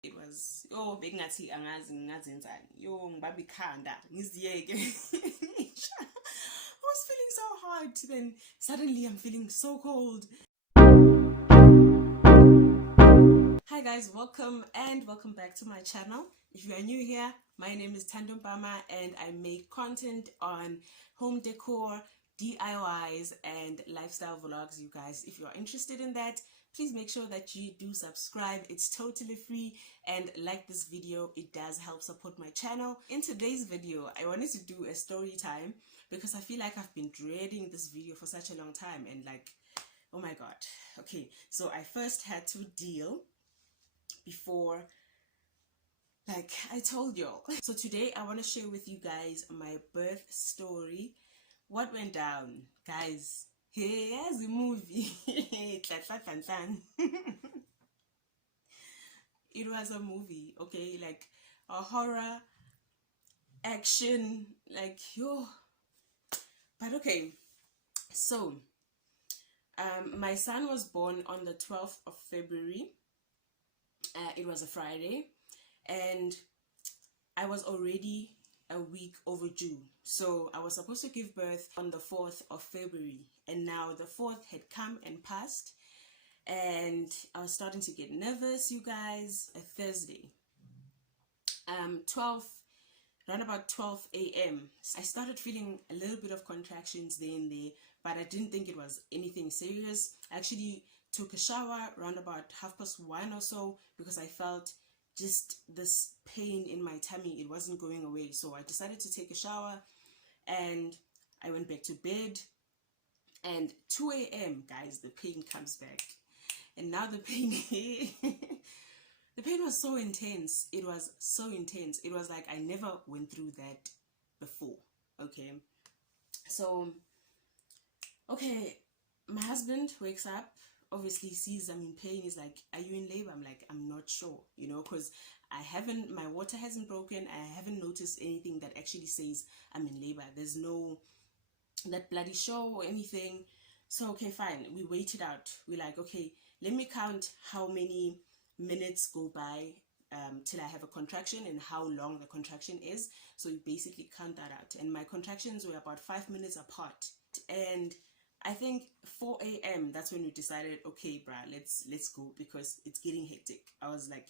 It was, oh, begingathi angazi ngazenzani. Yo, ngibabi khanda, ngiziyeke. I was feeling so hot, then suddenly I'm feeling so cold. Hi guys, welcome back to my channel. If you are new here, my name is Thando and I make content on home decor, DIYs and lifestyle vlogs. You guys, if you are interested in that, please make sure that you do subscribe. It's totally free, and like this video. It does help support my channel. In today's video, I wanted to do a story time because I feel like I've been dreading this video for such a long time, and like, oh my god. Okay, so I first had to deal before, like I told y'all. So today I want to share with you guys my birth story. What went down, guys? Here's the movie. It was a movie, okay, like a horror action, like yo. But okay, so my son was born on the 12th of February. It was a Friday, and I was already a week overdue. So I was supposed to give birth on the 4th of February, and now the 4th had come and passed, and I was starting to get nervous, you guys. A Thursday, around about 12 a.m. I started feeling a little bit of contractions there and there, but I didn't think it was anything serious. I actually took a shower around about 1:30 or so because I felt just this pain in my tummy. It wasn't going away, so I decided to take a shower and I went back to bed. And 2 a.m. guys, the pain comes back, and now the pain the pain was so intense. It was so intense. It was like I never went through that before. Okay, so okay, my husband wakes up, obviously sees I'm in pain. He's like, are you in labor? I'm like, I'm not sure, you know, because my water hasn't broken. I haven't noticed anything that actually says I'm in labor. There's no that bloody show or anything. So okay, fine, we waited out. We're like, okay, let me count how many minutes go by till I have a contraction and how long the contraction is. So we basically count that out, and my contractions were about 5 minutes apart. And I think 4 a.m. that's when we decided, okay, bruh, let's go, because it's getting hectic. I was like,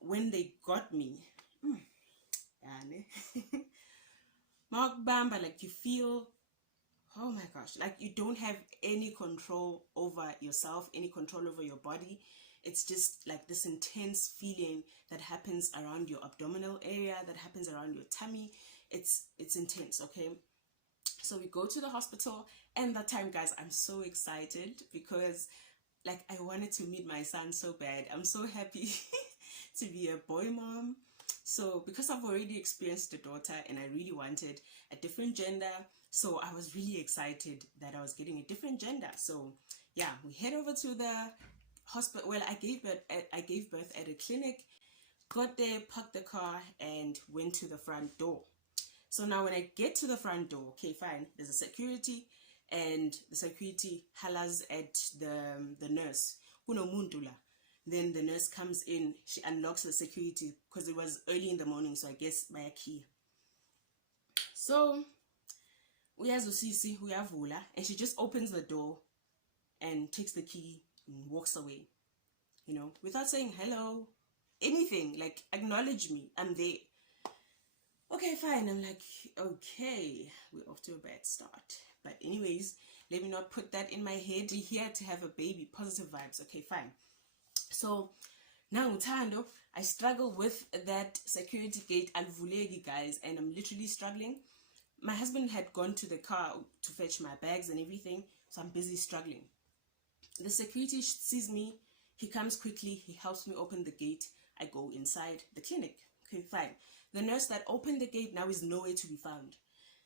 when they got me, like you feel, oh my gosh, like you don't have any control over yourself, any control over your body. It's just like this intense feeling that happens around your abdominal area, that happens around your tummy. It's intense, okay? So we go to the hospital, and that time, guys, I'm so excited because like I wanted to meet my son so bad. I'm so happy to be a boy mom. So because I've already experienced a daughter and I really wanted a different gender, so I was really excited that I was getting a different gender. So yeah, we head over to the hospital. Well, I gave birth at a clinic. Got there, parked the car, and went to the front door. So now when I get to the front door, okay, fine, there's a security, and the security hollers at the nurse. Then the nurse comes in, she unlocks the security because it was early in the morning, so I guess by a key. So uyavula, and she just opens the door and takes the key and walks away, you know, without saying hello, anything, like acknowledge me, I'm there. Okay, fine. I'm like, okay, we're off to a bad start. But anyways, let me not put that in my head. We're here to have a baby, positive vibes. Okay, fine. So now Thando, I struggle with that security gate alvulegi, guys, and I'm literally struggling. My husband had gone to the car to fetch my bags and everything, so I'm busy struggling. The security sees me, he comes quickly, he helps me open the gate. I go inside the clinic. Okay, fine. The nurse that opened the gate now is nowhere to be found.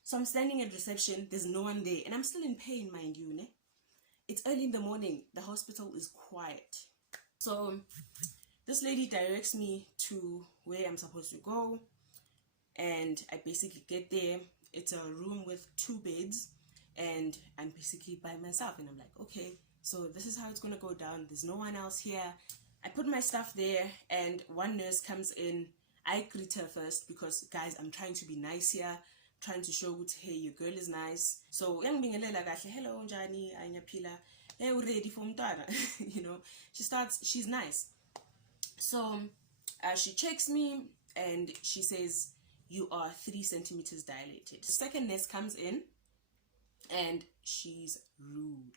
So I'm standing at reception, there's no one there, and I'm still in pain, mind you, ne? It's early in the morning, the hospital is quiet. So this lady directs me to where I'm supposed to go, and I basically get there. It's a room with 2 beds, and I'm basically by myself, and I'm like, okay, so this is how it's gonna go down. There's no one else here. I put my stuff there, and one nurse comes in. I greet her first because, guys, I'm trying to be nice here, trying to show that, hey, your girl is nice. So hello njani, anyaphila, hey, ready for mntwana. You know, she's nice. So she checks me and she says, you are 3 centimeters dilated. The second nurse comes in and she's rude.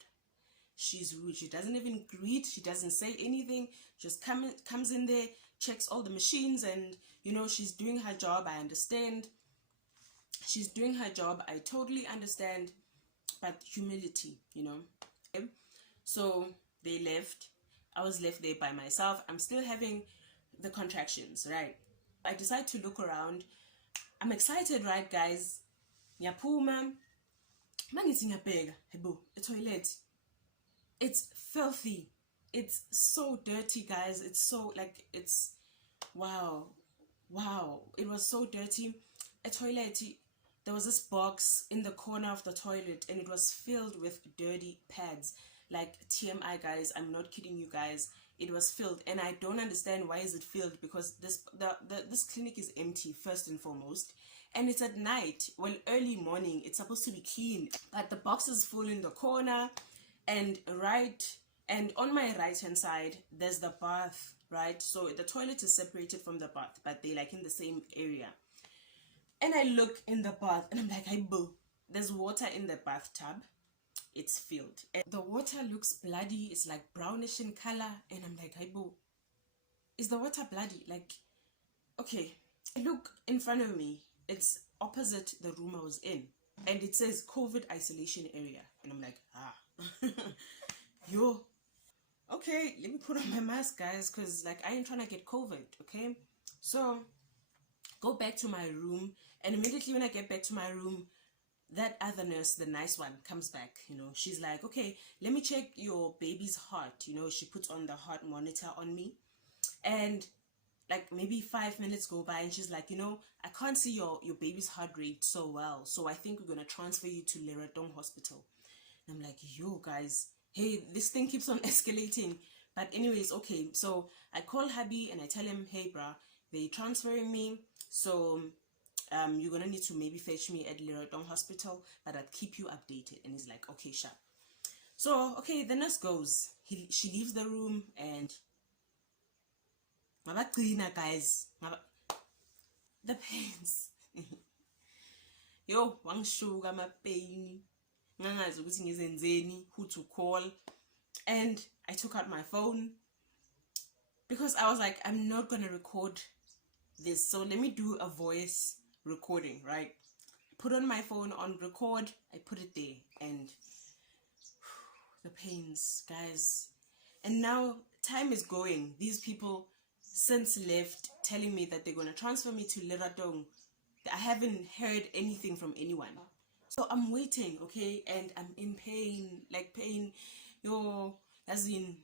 She's rude. She doesn't even greet. She doesn't say anything. Just comes in there, checks all the machines, and, you know, she's doing her job. I understand. She's doing her job. I totally understand. But humility, you know. Okay? So they left. I was left there by myself. I'm still having the contractions, right? I decide to look around. I'm excited, right, guys? Nyapuma. Mangithi ngiyabheka, hebo, toilet. It's filthy. It's so dirty, guys. It's so, like, it's, wow. It was so dirty. A toilet, there was this box in the corner of the toilet, and it was filled with dirty pads. Like, TMI, guys, I'm not kidding you guys. It was filled, and I don't understand why is it filled, because this clinic is empty, first and foremost, and it's at night. Well, early morning, it's supposed to be clean, but the box is full in the corner. And on my right hand side, there's the bath, right? So the toilet is separated from the bath, but they're like in the same area. And I look in the bath and I'm like, hey boo, there's water in the bathtub. It's filled, and the water looks bloody. It's like brownish in color, and I'm like, hey boo, is the water bloody? Like, okay, I look in front of me. It's opposite the room I was in, and it says COVID isolation area, and I'm like, yo, okay, let me put on my mask, guys, because, like, I ain't trying to get COVID. Okay, so go back to my room, and immediately when I get back to my room, that other nurse, the nice one, comes back. You know, she's like, okay, let me check your baby's heart. You know, she puts on the heart monitor on me, and like maybe 5 minutes go by, and she's like, you know, I can't see your baby's heart rate so well, so I think we're gonna transfer you to Leratong Hospital. And I'm like, yo, guys, hey, this thing keeps on escalating. But anyways, okay, so I call hubby and I tell him, hey, bruh, they transferring me, so you're gonna need to maybe fetch me at Leratong Hospital, but I'll keep you updated. And he's like, okay, sure. So, okay, the nurse goes. She leaves the room, and guys, the pains. Yo, wangishuka my pain. Ngangazi ukuthi ngizenzeni, who to call. And I took out my phone because I was like, I'm not gonna record this, so let me do a voice recording, right? Put on my phone on record, I put it there, and the pains, guys. And now time is going. These people since left, telling me that they're gonna transfer me to Leratong. I haven't heard anything from anyone, so I'm waiting, okay, and I'm in pain, like pain. Yo, as in,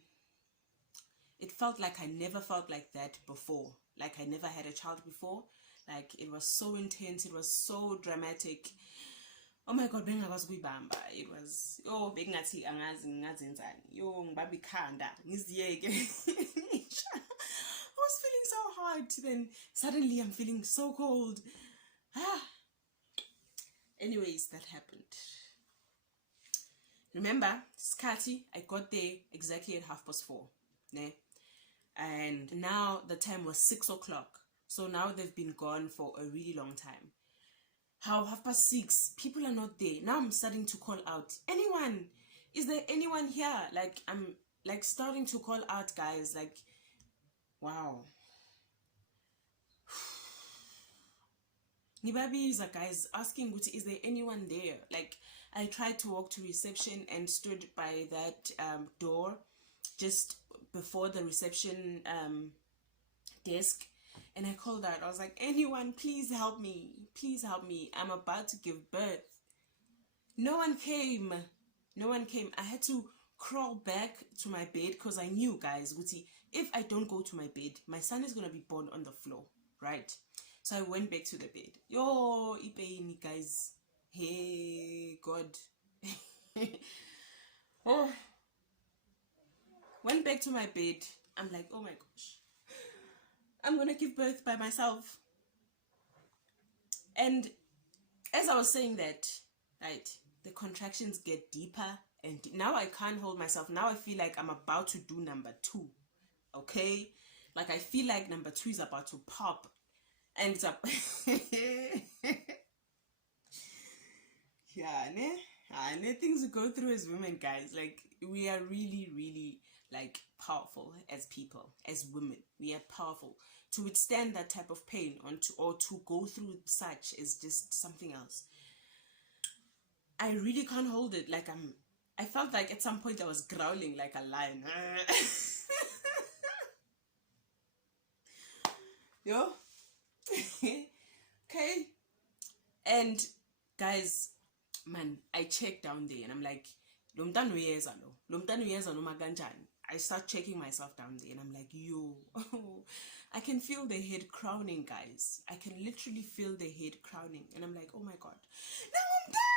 it felt like I never felt like that before. Like I never had a child before. Like it was so intense. It was so dramatic. Oh my God, benga was kuibamba. It was, yo, bengathi angazi nzani. Yo, ngibabi khanda. Ngiziyeke. I was feeling so hot. Then suddenly I'm feeling so cold. Anyways, that happened. Remember, Skati, I got there exactly at 4:30. Ne? And now the time was 6 o'clock. So now they've been gone for a really long time. How 6:30? People are not there. Now I'm starting to call out. Anyone? Is there anyone here? Like, I'm like starting to call out, guys. Like, wow. Nibabiza, guys, asking, is there anyone there? Like, I tried to walk to reception and stood by that door just before the reception desk, and I called out. I was like, anyone, please help me. Please help me. I'm about to give birth. No one came. No one came. I had to crawl back to my bed because I knew, guys, if I don't go to my bed, my son is going to be born on the floor, right? So I went back to the bed. Yo, ipain, guys. Hey, God. Oh. Went back to my bed. I'm like, oh my gosh, I'm gonna give birth by myself. And as I was saying that, right, the contractions get deeper, and now I can't hold myself. Now I feel like I'm about to do number 2. Okay, like I feel like number 2 is about to pop, and it's up. Yeah, ne things we go through as women, guys. Like, we are really, really, like, powerful as people, as women. We are powerful. To withstand that type of pain, or to go through such, is just something else. I really can't hold it. Like, I felt like at some point I was growling like a lion. Yo. Okay. And guys, man, I checked down there and I'm like, I start checking myself down there and I'm like, yo, I can feel the head crowning, guys. I can literally feel the head crowning. And I'm like, oh my God, now I'm done.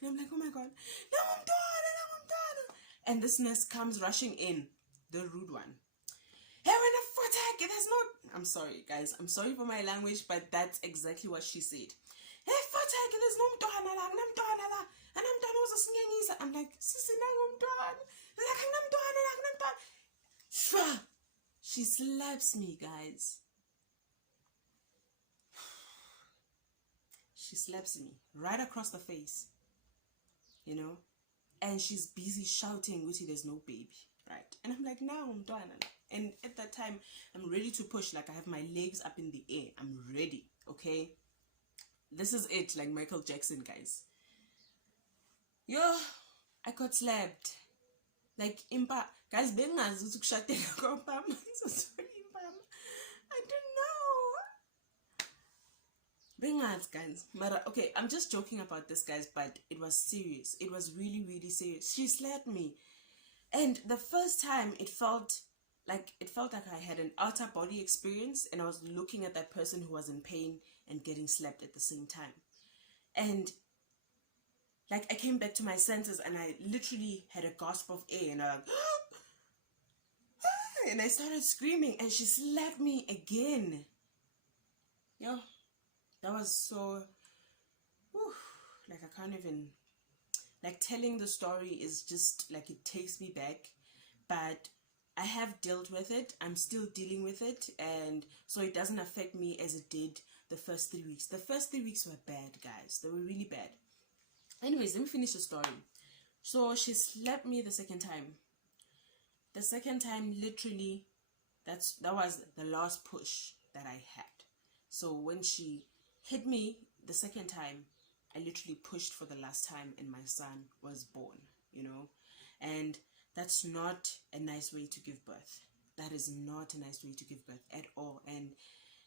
And I'm like, oh my God, now I'm done. And this nurse comes rushing in, the rude one. Hey, when a foot there's no, I'm sorry, guys. I'm sorry for my language, but that's exactly what she said. Hey, foot there's no mntwana la, and I'm done also singing. I'm like, sisi I'm done. Like, I'm done. She slaps me, guys. She slaps me right across the face, you know, and she's busy shouting, "Uti, there's no baby," right? And I'm like, "No, I'm done." And at that time, I'm ready to push. Like, I have my legs up in the air. I'm ready. Okay, this is it. Like Michael Jackson, guys. Yo, I got slapped. Like, impa, guys, I don't know. Guys, okay, I'm just joking about this, guys, but it was serious. It was really, really serious. She slapped me, and the first time it felt like I had an outer body experience, and I was looking at that person who was in pain and getting slapped at the same time. And like, I came back to my senses and I literally had a gasp of air, and I like, and I started screaming, and she slapped me again. Yo, that was so, like, I can't even, like, telling the story is just like, it takes me back, but I have dealt with it. I'm still dealing with it, and so it doesn't affect me as it did the first 3 weeks. The first 3 weeks were bad, guys. They were really bad. Anyways, let me finish the story. So she slapped me the second time. The second time, literally, that was the last push that I had. So when she hit me the second time, I literally pushed for the last time, and my son was born, you know. And that's not a nice way to give birth. That is not a nice way to give birth at all. And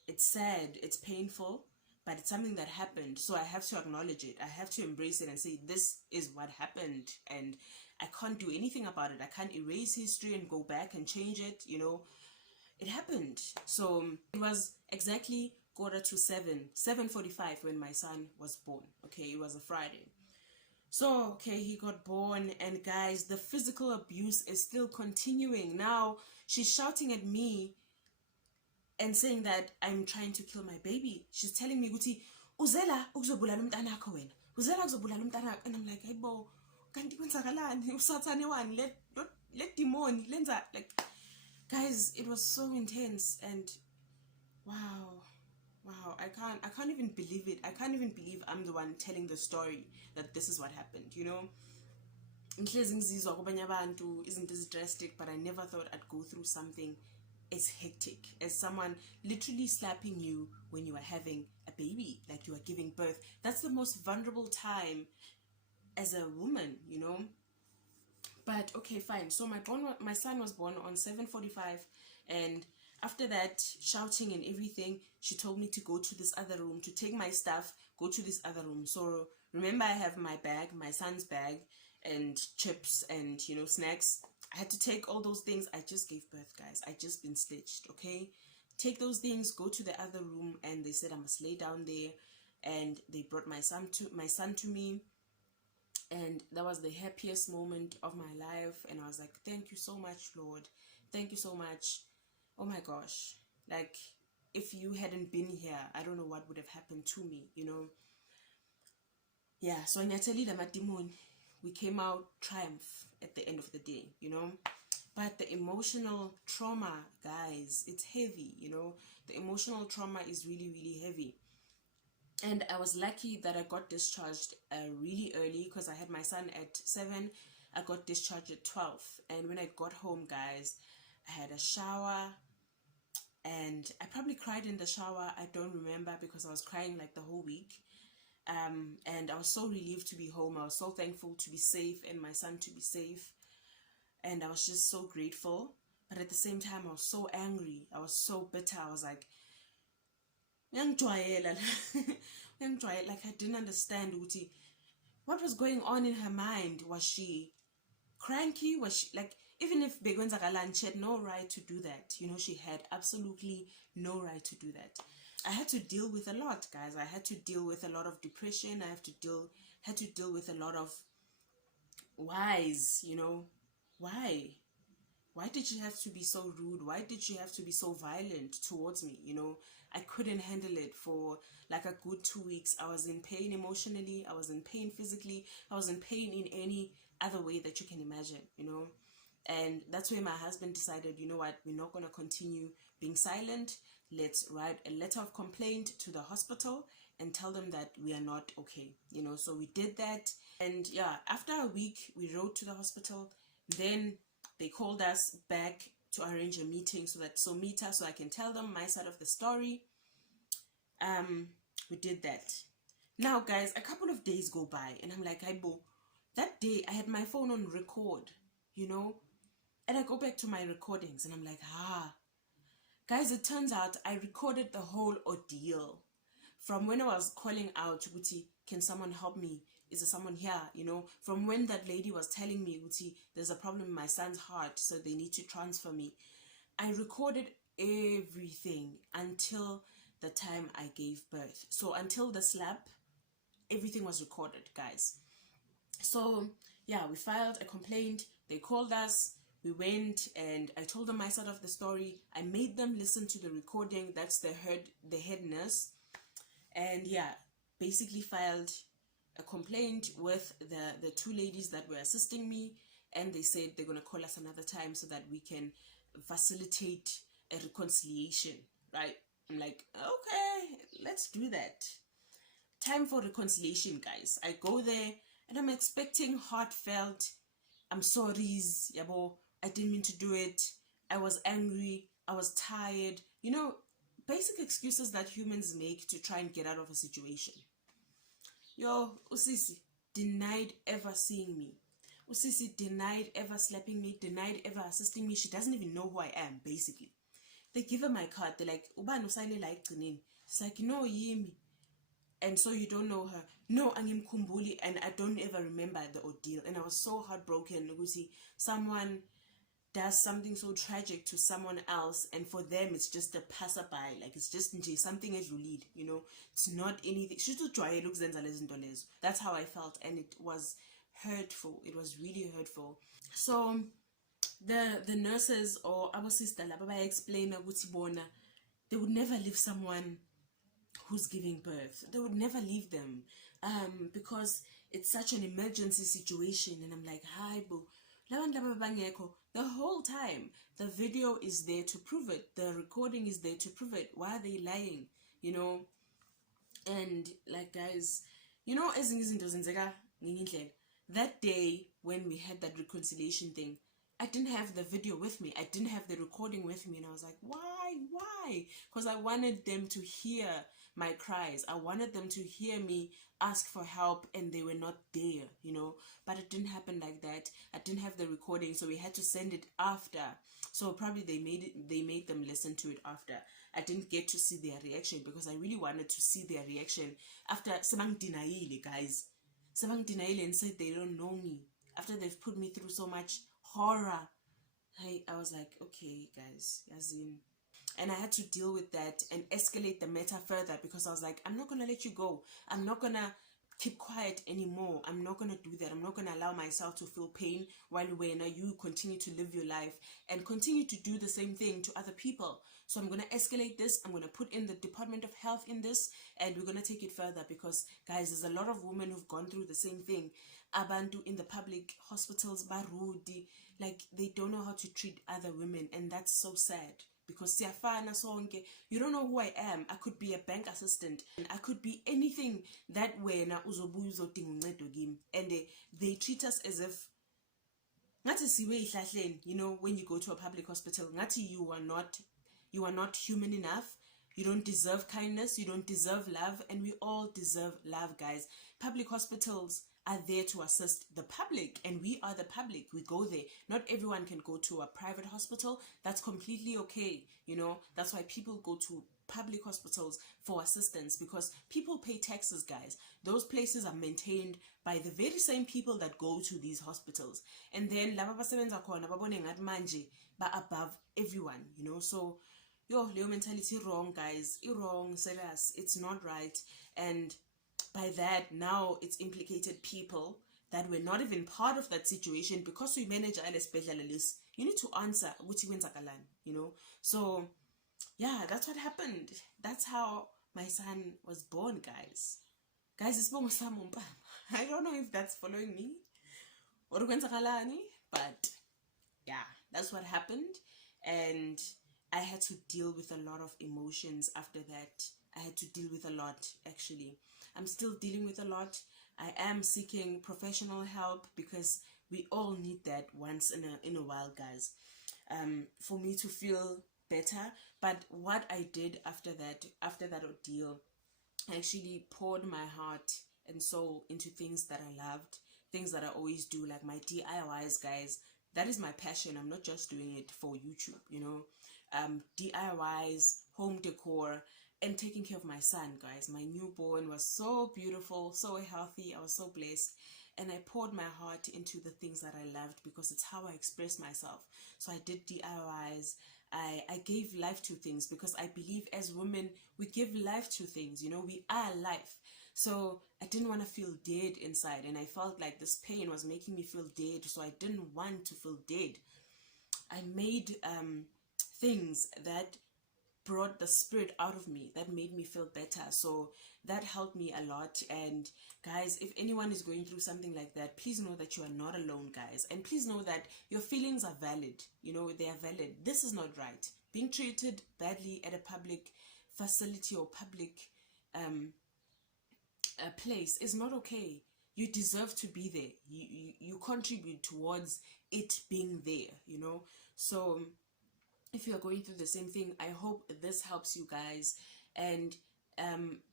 it's sad, it's painful, but it's something that happened. So I have to acknowledge it. I have to embrace it and say, this is what happened, and I can't do anything about it. I can't erase history and go back and change it, you know. It happened. So it was exactly 7:45 when my son was born. Okay, it was a Friday. So, okay, he got born, and guys, the physical abuse is still continuing. Now, she's shouting at me and saying that I'm trying to kill my baby. She's telling me, "Guti, uzela ukuzobulala umntana wakho wena. Uzela ukuzobulala umntana wakho." And I'm like, "Hey bo, kanti kwenzakalani? Usathane wani? Let demon lenza." Like, guys, it was so intense, and wow, I can't even believe it. I can't even believe I'm the one telling the story, that this is what happened, you know. Isn't this drastic, but I never thought I'd go through something as hectic as someone literally slapping you when you are having a baby, like you are giving birth. That's the most vulnerable time as a woman, you know. But okay, fine. So my son was born on 7:45, and after that shouting and everything, she told me to go to this other room, to take my stuff, go to this other room. So remember, I have my bag, my son's bag, and chips and, you know, snacks. I had to take all those things. I just gave birth, guys. I just been stitched, okay? Take those things, go to the other room, and they said I must lay down there, and they brought my son to me. And that was the happiest moment of my life. And I was like, thank you so much, Lord. Thank you so much. Oh my gosh. Like, if you hadn't been here, I don't know what would have happened to me, you know. Yeah, so Nyateli Matimon, we came out triumph at the end of the day, you know. But the emotional trauma, guys, it's heavy, you know. The emotional trauma is really, really heavy. And I was lucky that I got discharged really early because I had my son at 7. I got discharged at 12. And when I got home, guys, I had a shower and I probably cried in the shower. I don't remember because I was crying like the whole week. And I was so relieved to be home. I was so thankful to be safe and my son to be safe. And I was just so grateful. But at the same time, I was so angry. I was so bitter. I was like, like I didn't understand what was going on in her mind. Was she cranky? Was she like, even if Begwenzakalan, she had no right to do that, you know. She had absolutely no right to do that. I had to deal with a lot, guys. I had to deal with a lot of depression. I had to deal with a lot of whys, you know. Why did she have to be so rude? Why did she have to be so violent towards me? You know, I couldn't handle it for like a good 2 weeks. I was in pain emotionally. I was in pain physically. I was in pain in any other way that you can imagine, you know. And that's where my husband decided, you know what, we're not going to continue being silent. Let's write a letter of complaint to the hospital and tell them that we are not okay, you know. So we did that. And yeah, after a week, we wrote to the hospital. Then they called us back to arrange a meeting so I can tell them my side of the story. We did that. Now, guys, a couple of days go by and I'm like, Aibo, that day I had my phone on record, you know, and I go back to my recordings and I'm like, guys, it turns out I recorded the whole ordeal from when I was calling out, Guti, can someone help me? Is there someone here? You know, from when that lady was telling me, Guti, there's a problem in my son's heart, so they need to transfer me. I recorded everything until the time I gave birth. So until the slap, everything was recorded, guys. So yeah, we filed a complaint. They called us. We went and I told them my side of the story. I made them listen to the recording. That's the head nurse. And yeah, basically filed a complaint with the 2 ladies that were assisting me, and they said they're going to call us another time so that we can facilitate a reconciliation, right? I'm like, okay, let's do that. Time for reconciliation, guys. I go there and I'm expecting heartfelt, I'm sorry, yabo, I didn't mean to do it, I was angry, I was tired, you know, basic excuses that humans make to try and get out of a situation. Yo, Usisi denied ever seeing me. Usisi denied ever slapping me, denied ever assisting me. She doesn't even know who I am, basically. They give her my card. They're like, Uba no sign like Tinin. It's like, no, Yemi. And so you don't know her. No, Angim Kumbuli, and I don't ever remember the ordeal. And I was so heartbroken. Usi, someone does something so tragic to someone else, and for them it's just a passerby, like it's just something as you lead, you know, it's not anything. That's how I felt, and it was hurtful. It was really hurtful. So the nurses or our sister explain they would never leave someone who's giving birth. They would never leave them because it's such an emergency situation. And I'm like, hi boo, the whole time the video is there to prove it, the recording is there to prove it. Why are they lying, you know? And like, guys, you know, that day when we had that reconciliation thing, I didn't have the video with me, I didn't have the recording with me, and I was like, why? Because I wanted them to hear my cries. I wanted them to hear me ask for help, and they were not there, you know. But it didn't happen like that. I didn't have the recording, so we had to send it after. So probably they made them listen to it after. I didn't get to see their reaction because I really wanted to see their reaction after Samang denial, guys. Samang denial and said they don't know me after they've put me through so much horror. I was like, okay, guys, Yazin. And I had to deal with that and escalate the matter further because I was like, I'm not going to let you go. I'm not going to keep quiet anymore. I'm not going to do that. I'm not going to allow myself to feel pain while when you continue to live your life and continue to do the same thing to other people. So I'm going to escalate this. I'm going to put in the Department of Health in this, and we're going to take it further, because guys, there's a lot of women who've gone through the same thing. Abantu in the public hospitals, barudi, like they don't know how to treat other women, and that's so sad. Because siyafana sonke, you don't know who I am. I could be a bank assistant, and I could be anything that wena uzobuya uzodinga uncedo kimi, and they treat us as if ngathi siwe ihlahleni. You know, when you go to a public hospital, ngathi you are not human enough. You don't deserve kindness, you don't deserve love, and we all deserve love, guys. Public hospitals are there to assist the public, and we are the public. We go there. Not everyone can go to a private hospital. That's completely okay. You know, that's why people go to public hospitals for assistance, because people pay taxes, guys. Those places are maintained by the very same people that go to these hospitals. And then laba basebenza khona babone ngathi manje ba above everyone, you know. So your mentality wrong, guys. You're wrong, serious. It's not right. And by that, now it's implicated people that were not even part of that situation, because we manage a specialist. You need to answer you know. So yeah, that's what happened. That's how my son was born, guys. Guys, I don't know if that's following me or but yeah, that's what happened. And I had to deal with a lot of emotions after that. I had to deal with a lot, actually. I'm still dealing with a lot. I am seeking professional help, because we all need that once in a while, guys, for me to feel better. But what I did after that ordeal, I actually poured my heart and soul into things that I loved, things that I always do, like my DIYs, guys. That is my passion. I'm not just doing it for YouTube, you know. DIYs, home decor, and taking care of my son, guys. My newborn was so beautiful, so healthy. I was so blessed, and I poured my heart into the things that I loved, because it's how I express myself. So I did DIYs. I gave life to things, because I believe as women we give life to things, you know. We are life. So I didn't want to feel dead inside, and I felt like this pain was making me feel dead, so I didn't want to feel dead. I made things that brought the spirit out of me, that made me feel better. So that helped me a lot. And guys, if anyone is going through something like that, please know that you are not alone, guys. And please know that your feelings are valid. You know, they are valid. This is not right. Being treated badly at a public facility or public place is not okay. You deserve to be there. You contribute towards it being there, you know. So if you are going through the same thing, I hope this helps you guys. And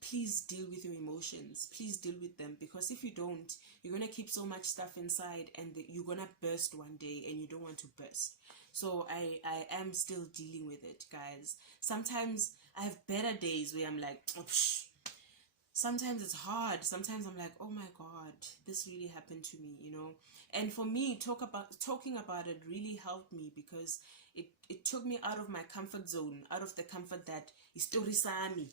please deal with your emotions. Please deal with them, because if you don't, you're gonna keep so much stuff inside, and you're gonna burst one day, and you don't want to burst. So I am still dealing with it, guys. Sometimes I have better days where I'm like, oh, psh. Sometimes it's hard. Sometimes I'm like, oh my God, this really happened to me, you know. And for me, talking about it really helped me, because it took me out of my comfort zone, out of the comfort that Storytime.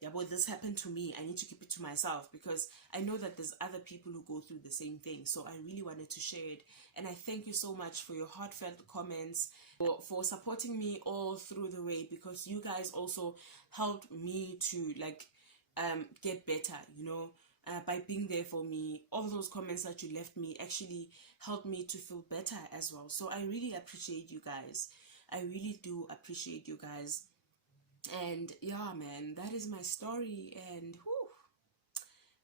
Yeah, well, this happened to me. I need to keep it to myself, because I know that there's other people who go through the same thing. So I really wanted to share it. And I thank you so much for your heartfelt comments, for supporting me all through the way, because you guys also helped me to get better, you know, by being there for me. All those comments that you left me actually helped me to feel better as well. So I really appreciate you guys. I really do appreciate you guys. And yeah, man, that is my story. And whew,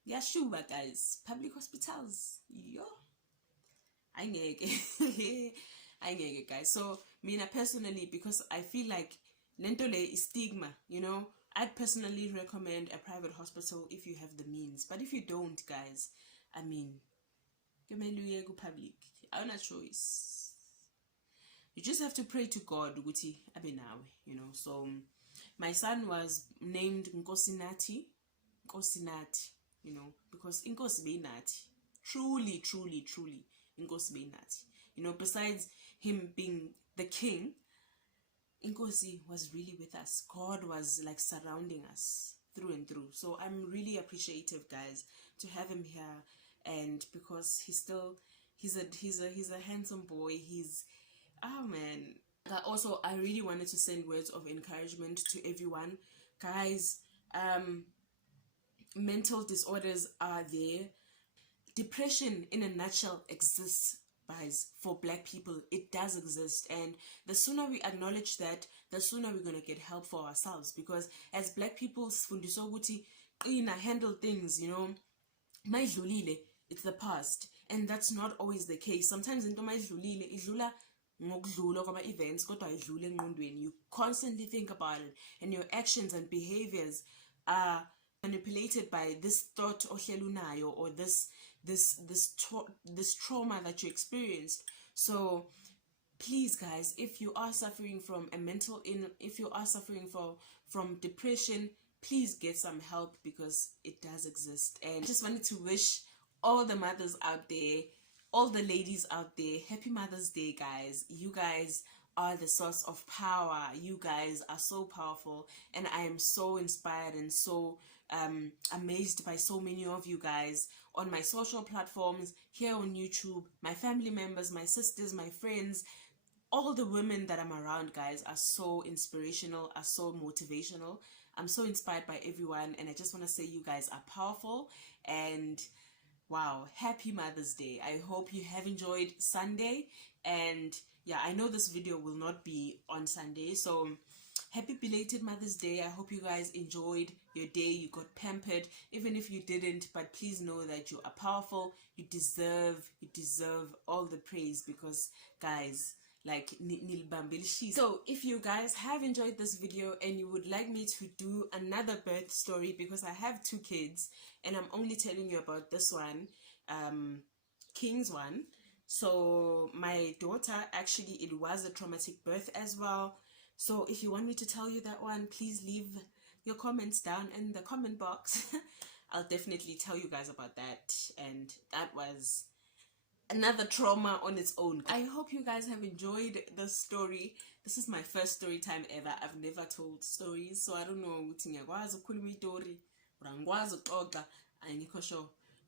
yeah, sure, guys, public hospitals, yo, I get guys. So me personally, because I feel like lentole is stigma, you know. I'd personally recommend a private hospital if you have the means. But if you don't, guys, I mean, you go public. I have a choice. You just have to pray to God, ukuthi abe nawe, you know. So my son was named Nkosinati, you know, because Inkosi beyinathi. Truly, truly, truly, Inkosi beyinathi. You know, besides him being the king, Inkosi was really with us. God was like surrounding us. through and through. So I'm really appreciative, guys, to have him here, and because he's a handsome boy. He's, oh man. Also, I really wanted to send words of encouragement to everyone, guys. Mental disorders are there. Depression, in a nutshell, exists, guys. For Black people, it does exist, and the sooner we acknowledge that, the sooner we're gonna get help for ourselves. Because as Black people, sifundiswa ukuthi qina, handle things, you know. Mayidlulile, it's the past, and that's not always the case. Sometimes into mayidlulile idlula ngokudlula kwama events, kodwa idlule engqondweni. You constantly think about it, and your actions and behaviors are manipulated by this thought ohlelunayo, or this trauma that you experienced. So please, guys, if you are suffering from if you are suffering from depression, please get some help, because it does exist. And I just wanted to wish all the mothers out there, all the ladies out there, happy Mother's Day, guys. You guys are the source of power. You guys are so powerful, and I am so inspired and so amazed by so many of you guys on my social platforms, here on YouTube. My family members, my sisters, my friends, all the women that I'm around, guys, are so inspirational, are so motivational. I'm so inspired by everyone, and I just want to say you guys are powerful. And wow, happy Mother's Day. I hope you have enjoyed Sunday. And yeah, I know this video will not be on Sunday, so happy belated Mother's Day. I hope you guys enjoyed your day, you got pampered, even if you didn't. But please know that you are powerful. You deserve all the praise, because guys, like so if you guys have enjoyed this video and you would like me to do another birth story, because I have 2 kids and I'm only telling you about this one, King's one. So my daughter, actually, it was a traumatic birth as well. So if you want me to tell you that one, please leave your comments down in the comment box. I'll definitely tell you guys about that. And that was another trauma on its own. I hope you guys have enjoyed the story. This is my first story time ever. I've never told stories, so I don't know.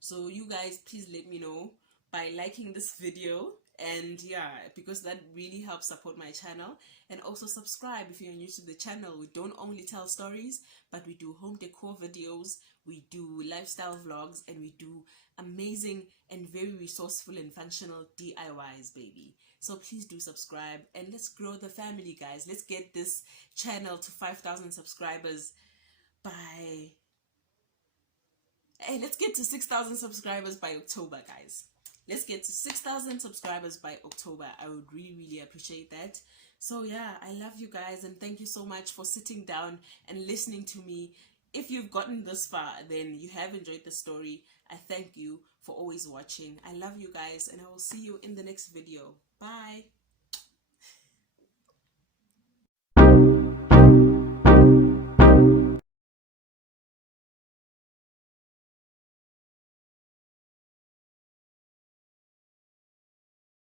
So you guys, please let me know by liking this video, and yeah, because that really helps support my channel. And also subscribe if you're new to the channel. We don't only tell stories, but we do home decor videos, we do lifestyle vlogs, and we do amazing and very resourceful and functional DIYs, baby. So please do subscribe, and let's grow the family, guys. Let's get this channel to 5,000 subscribers by let's get to 6,000 subscribers by October, guys. Let's get to 6,000 subscribers by October. I would really appreciate that. So yeah, I love you guys, and thank you so much for sitting down and listening to me. If you've gotten this far, then you have enjoyed the story. I thank you for always watching. I love you guys, and I will see you in the next video. Bye.